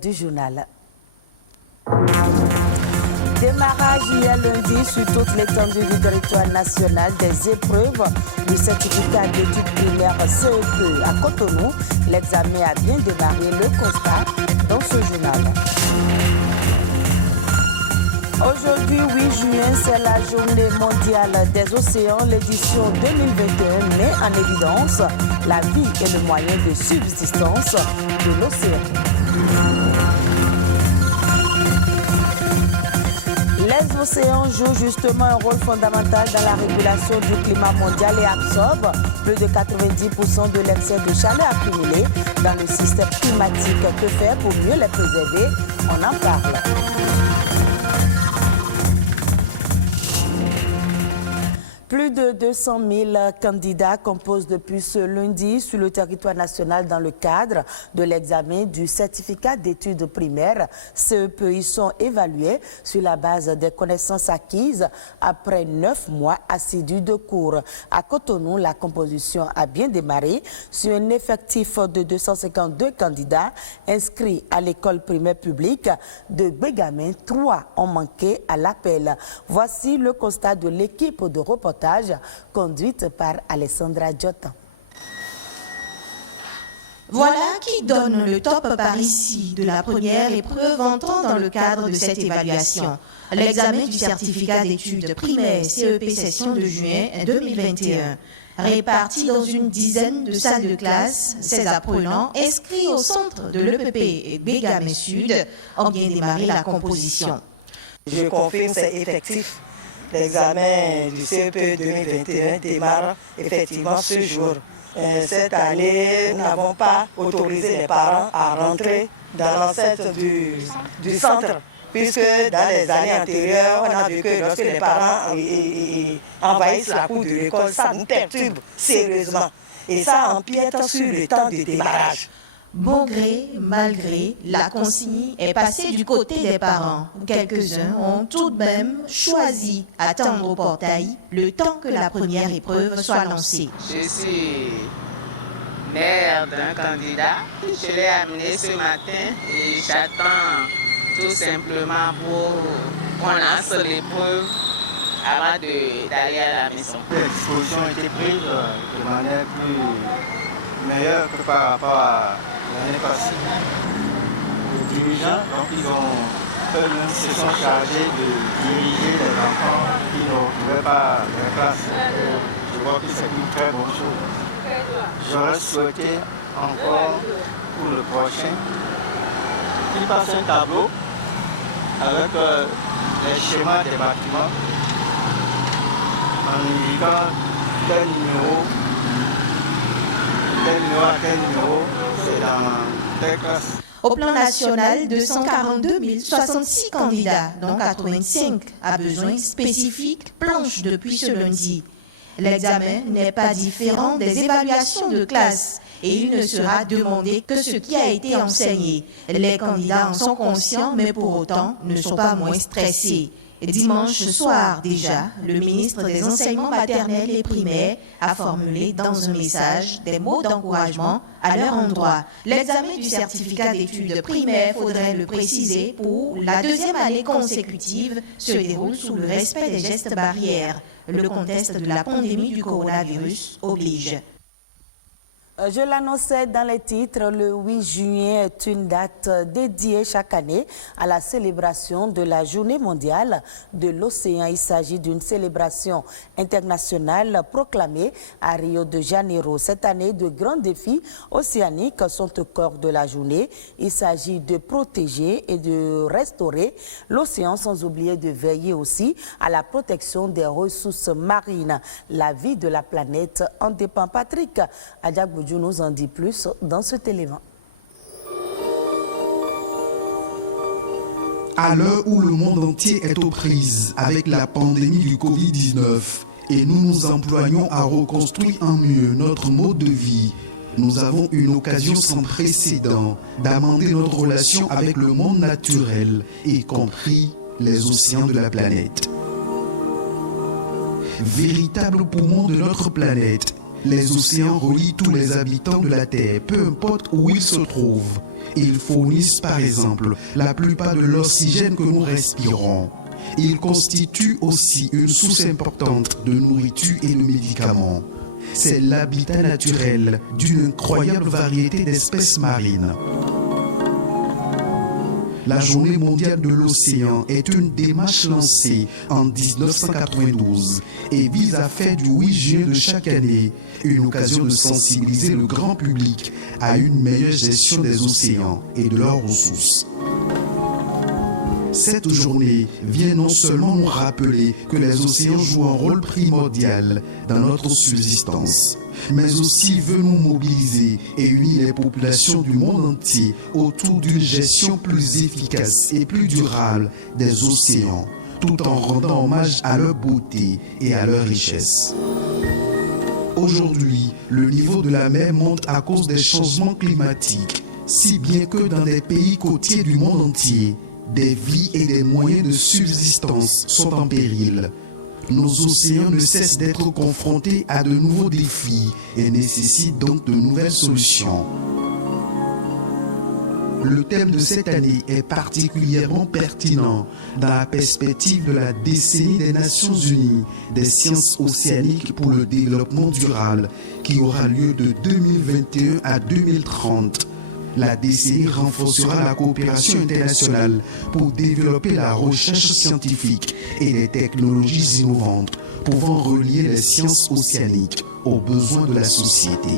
du journal. Démarrage hier lundi sur toute l'étendue du territoire national des épreuves du certificat d'études primaires CEP à Cotonou. L'examen a bien démarré, le constat dans ce journal. Aujourd'hui, 8 juin, c'est la journée mondiale des océans. L'édition 2021 met en évidence la vie et le moyen de subsistance de l'océan. Les océans jouent justement un rôle fondamental dans la régulation du climat mondial et absorbent plus de 90% de l'excès de chaleur accumulé dans le système climatique. Que faire pour mieux les préserver? On en parle. Plus de 200 000 candidats composent depuis ce lundi sur le territoire national dans le cadre de l'examen du certificat d'études primaires. CEP. Ils sont évalués sur la base des connaissances acquises après 9 mois assidus de cours. À Cotonou, la composition a bien démarré sur un effectif de 252 candidats inscrits à l'école primaire publique de Bégamin. 3 ont manqué à l'appel. Voici le constat de l'équipe de reportage conduite par Alessandra Diotan. Voilà qui donne le top par ici de la première épreuve entrant dans le cadre de cette évaluation. L'examen du certificat d'études primaires CEP session de juin 2021. Répartis dans une dizaine de salles de classe, ces apprenants inscrits au centre de l'EPP et Bégamin Sud ont bien démarré la composition. Je confirme, c'est effectif. L'examen du CEP 2021 démarre effectivement ce jour. Cette année, nous n'avons pas autorisé les parents à rentrer dans l'enceinte du centre, puisque dans les années antérieures, on a vu que lorsque les parents envahissent la cour de l'école, ça nous perturbe sérieusement. Et ça empiète sur le temps de démarrage. Bon gré, mal gré, la consigne est passée du côté des parents. Quelques-uns ont tout de même choisi d'attendre au portail le temps que la première épreuve soit lancée. Je suis mère d'un candidat. Je l'ai amené ce matin et j'attends tout simplement pour qu'on lance l'épreuve avant d'aller à la maison. Les dispositions ont été prises de manière plus meilleure que par rapport à l'année passée. Les dirigeants, donc ils eux-mêmes se sont chargés de diriger les enfants qui ne retrouvaient pas leur classe. Je vois que c'est une très bonne chose. J'aurais souhaité encore pour le prochain qu'ils fassent un tableau avec les schémas des bâtiments en indiquant tel numéro à tel numéro, c'est dans telle classe. Au plan national, 242 066 candidats, dont 85 à besoins spécifiques, planchent depuis ce lundi. L'examen n'est pas différent des évaluations de classe et il ne sera demandé que ce qui a été enseigné. Les candidats en sont conscients, mais pour autant ne sont pas moins stressés. Dimanche soir déjà, le ministre des Enseignements maternels et primaires a formulé dans un message des mots d'encouragement à leur endroit. L'examen du certificat d'études primaires, faudrait le préciser, pour la deuxième année consécutive, se déroule sous le respect des gestes barrières. Le contexte de la pandémie du coronavirus oblige. Je l'annonçais dans les titres, le 8 juin est une date dédiée chaque année à la célébration de la Journée mondiale de l'océan. Il s'agit d'une célébration internationale proclamée à Rio de Janeiro. Cette année, de grands défis océaniques sont au cœur de la journée. Il s'agit de protéger et de restaurer l'océan, sans oublier de veiller aussi à la protection des ressources marines. La vie de la planète en dépend. Patrick Adjagboudjou nous en dit plus dans cet élément. À l'heure où le monde entier est aux prises avec la pandémie du Covid-19 et nous nous employons à reconstruire en mieux notre mode de vie, nous avons une occasion sans précédent d'amender notre relation avec le monde naturel, y compris les océans de la planète. Véritable poumon de notre planète, les océans relient tous les habitants de la Terre, peu importe où ils se trouvent. Ils fournissent par exemple la plupart de l'oxygène que nous respirons. Ils constituent aussi une source importante de nourriture et de médicaments. C'est l'habitat naturel d'une incroyable variété d'espèces marines. La Journée mondiale de l'océan est une démarche lancée en 1992 et vise à faire du 8 juin de chaque année une occasion de sensibiliser le grand public à une meilleure gestion des océans et de leurs ressources. Cette journée vient non seulement nous rappeler que les océans jouent un rôle primordial dans notre subsistance, mais aussi veut nous mobiliser et unir les populations du monde entier autour d'une gestion plus efficace et plus durable des océans, tout en rendant hommage à leur beauté et à leur richesse. Aujourd'hui, le niveau de la mer monte à cause des changements climatiques, si bien que dans des pays côtiers du monde entier, des vies et des moyens de subsistance sont en péril. Nos océans ne cessent d'être confrontés à de nouveaux défis et nécessitent donc de nouvelles solutions. Le thème de cette année est particulièrement pertinent dans la perspective de la décennie des Nations Unies des sciences océaniques pour le développement durable qui aura lieu de 2021 à 2030. La décennie renforcera la coopération internationale pour développer la recherche scientifique et les technologies innovantes pouvant relier les sciences océaniques aux besoins de la société.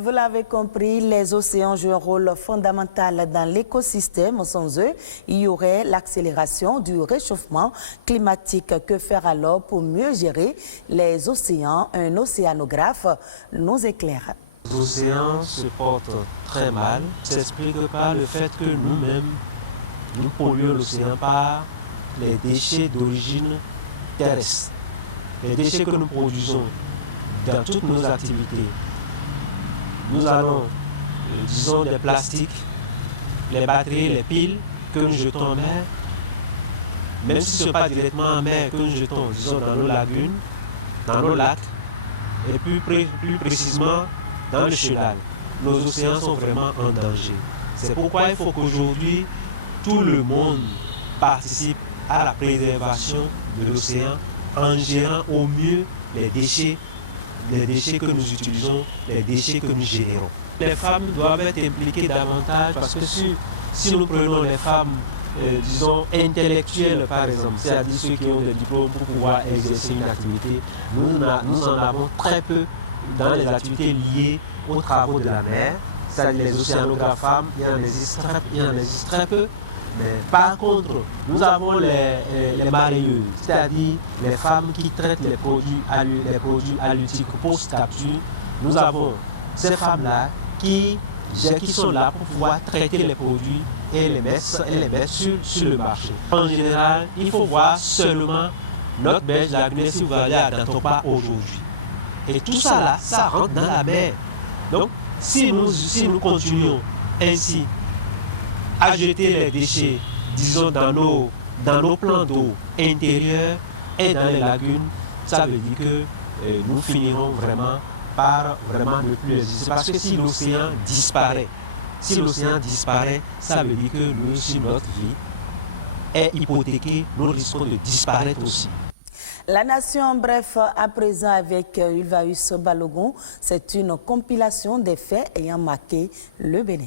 Vous l'avez compris, les océans jouent un rôle fondamental dans l'écosystème. Sans eux, il y aurait l'accélération du réchauffement climatique. Que faire alors pour mieux gérer les océans? Un océanographe nous éclaire. Les océans se portent très mal. Ça s'explique par le fait que nous-mêmes, nous polluons l'océan par les déchets d'origine terrestre. Les déchets que nous produisons dans toutes nos activités. Nous allons, disons, des plastiques, les batteries, les piles que nous jetons en mer, même si ce n'est pas directement en mer que nous jetons, disons, dans nos lagunes, dans nos lacs, et plus précisément dans le chenal. Nos océans sont vraiment en danger. C'est pourquoi il faut qu'aujourd'hui, tout le monde participe à la préservation de l'océan en gérant au mieux les déchets que nous utilisons, les déchets que nous générons. Les femmes doivent être impliquées davantage parce que si nous prenons les femmes, disons, intellectuelles par exemple, c'est-à-dire ceux qui ont des diplômes pour pouvoir exercer une activité, nous en avons très peu dans les activités liées aux travaux de la mer, c'est-à-dire les océanographes femmes, il y en existe très peu. Mais par contre, nous avons les mareyeuses, c'est-à-dire les femmes qui traitent les produits halieutiques post-capture. Nous avons ces femmes-là qui sont là pour pouvoir traiter les produits et les mettre sur le marché. En général, il faut voir seulement notre berge lagunaire si vous allez à Dantopa aujourd'hui. Et tout ça là, ça rentre dans la mer. Donc, si nous continuons ainsi, à jeter les déchets, disons, dans nos plans d'eau intérieurs et dans les lagunes, ça veut dire que nous finirons vraiment par ne plus exister. Parce que si l'océan disparaît, ça veut dire que nous aussi, notre vie est hypothéquée, nous risquons de disparaître aussi. La Nation en bref, à présent avec Ulvaeus Balogun, c'est une compilation des faits ayant marqué le Bénin.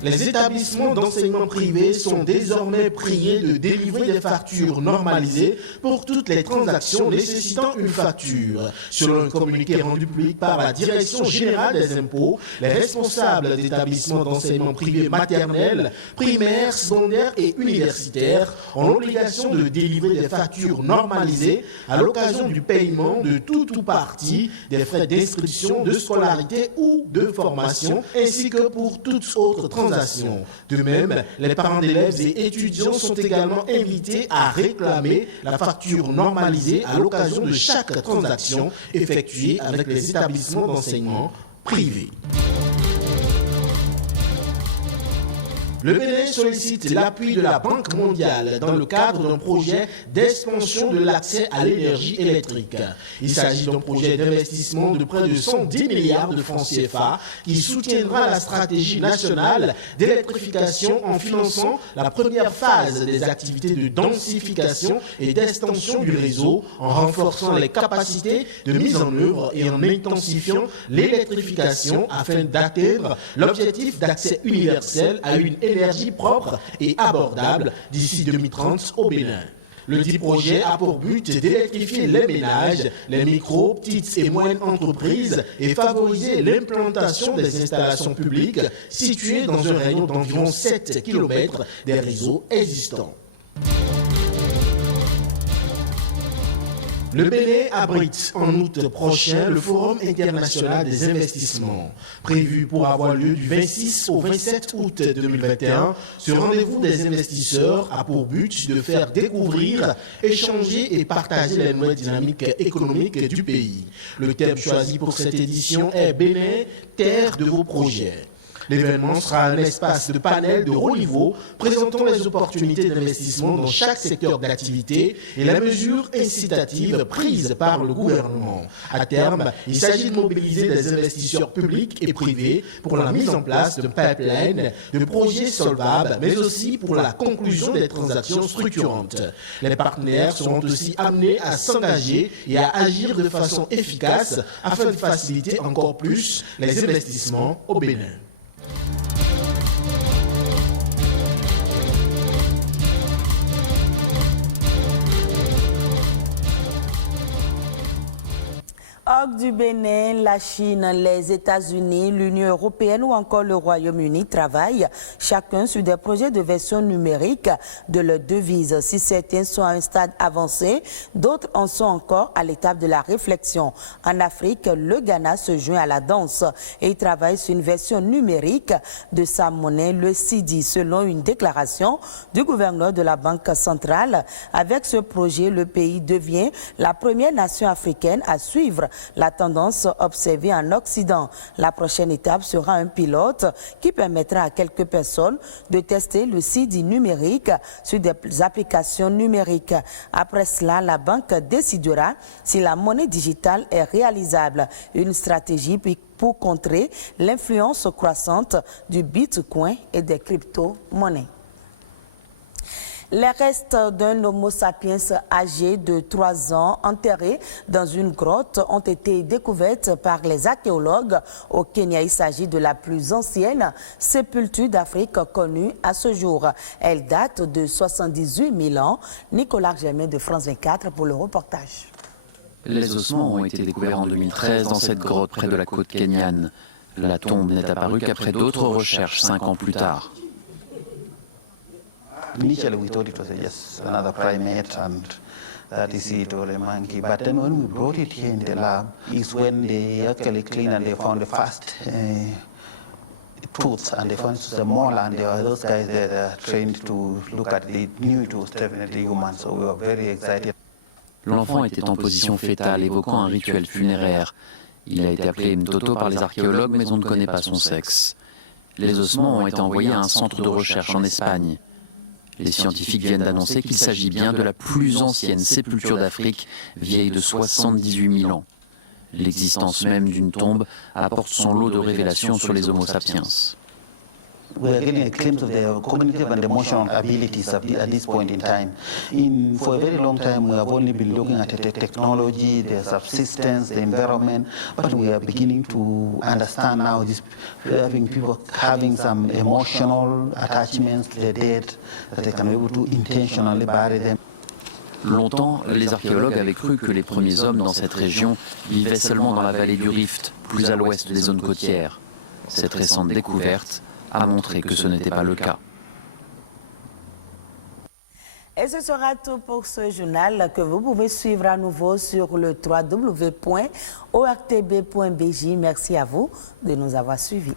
Les établissements d'enseignement privé sont désormais priés de délivrer des factures normalisées pour toutes les transactions nécessitant une facture. Selon un communiqué rendu public par la Direction générale des impôts, les responsables d'établissements d'enseignement privé maternels, primaires, secondaires et universitaires ont l'obligation de délivrer des factures normalisées à l'occasion du paiement de tout ou partie des frais d'inscription, de scolarité ou de formation, ainsi que pour toutes autres transactions. De même, les parents d'élèves et étudiants sont également invités à réclamer la facture normalisée à l'occasion de chaque transaction effectuée avec les établissements d'enseignement privés. Le Bénin sollicite l'appui de la Banque mondiale dans le cadre d'un projet d'expansion de l'accès à l'énergie électrique. Il s'agit d'un projet d'investissement de près de 110 milliards de francs CFA qui soutiendra la stratégie nationale d'électrification en finançant la première phase des activités de densification et d'extension du réseau, en renforçant les capacités de mise en œuvre et en intensifiant l'électrification afin d'atteindre l'objectif d'accès universel à une énergie propre et abordable d'ici 2030 au Bénin. Le dit projet a pour but d'électrifier les ménages, les micro, petites et moyennes entreprises et favoriser l'implantation des installations publiques situées dans un rayon d'environ 7 km des réseaux existants. Le Bénin abrite en août prochain le Forum international des investissements. Prévu pour avoir lieu du 26 au 27 août 2021, ce rendez-vous des investisseurs a pour but de faire découvrir, échanger et partager les nouvelles dynamiques économiques du pays. Le thème choisi pour cette édition est Bénin, terre de vos projets. L'événement sera un espace de panel de haut niveau présentant les opportunités d'investissement dans chaque secteur d'activité et les mesures incitatives prises par le gouvernement. À terme, il s'agit de mobiliser des investisseurs publics et privés pour la mise en place d'un pipeline de projets solvables, mais aussi pour la conclusion des transactions structurantes. Les partenaires seront aussi amenés à s'engager et à agir de façon efficace afin de faciliter encore plus les investissements au Bénin. Hors du Bénin, la Chine, les États-Unis, l'Union européenne ou encore le Royaume-Uni travaillent chacun sur des projets de version numérique de leur devise. Si certains sont à un stade avancé, d'autres en sont encore à l'étape de la réflexion. En Afrique, le Ghana se joint à la danse et travaille sur une version numérique de sa monnaie, le Cedi, selon une déclaration du gouverneur de la Banque centrale. Avec ce projet, le pays devient la première nation africaine à suivre la tendance observée en Occident. La prochaine étape sera un pilote qui permettra à quelques personnes de tester le Cedi numérique sur des applications numériques. Après cela, la banque décidera si la monnaie digitale est réalisable. Une stratégie pour contrer l'influence croissante du Bitcoin et des crypto-monnaies. Les restes d'un Homo sapiens âgé de 3 ans enterré dans une grotte ont été découvertes par les archéologues au Kenya. Il s'agit de la plus ancienne sépulture d'Afrique connue à ce jour. Elle date de 78 000 ans. Nicolas Germain de France 24 pour le reportage. Les ossements ont été découverts en 2013 dans cette grotte près de la côte kenyane. La tombe n'est apparue qu'après d'autres recherches 5 ans plus tard. Initially, we thought it was just another primate and that is it, or a monkey. But then when we brought it here in the lab, is when they actually cleaned and they found the first tooth and they found it was a molar, and there were those guys that are trained to look at it. They knew it was definitely human, so we were very excited. L'enfant était en position fétale, évoquant un rituel funéraire. Il a été appelé Mtoto par les archéologues, mais on ne connaît pas son sexe. Les ossements ont été envoyés à un centre de recherche en Espagne. Les scientifiques viennent d'annoncer qu'il s'agit bien de la plus ancienne sépulture d'Afrique, vieille de 78 000 ans. L'existence même d'une tombe apporte son lot de révélations sur les Homo sapiens. We are getting a glimpse of their cognitive and emotional abilities at this point in time. For a very long time, we have only been looking at the technology, the subsistence, the environment, but we are beginning to understand now this, having people having some emotional attachments to the dead, that they can be able to intentionally bury them. Longtemps, les archéologues avaient cru que les premiers hommes dans cette région vivaient seulement dans la vallée du Rift, plus à l'ouest des zones côtières. Cette récente découverte a montré que ce n'était pas le cas. Et ce sera tout pour ce journal que vous pouvez suivre à nouveau sur le www.ortb.bj. Merci à vous de nous avoir suivis.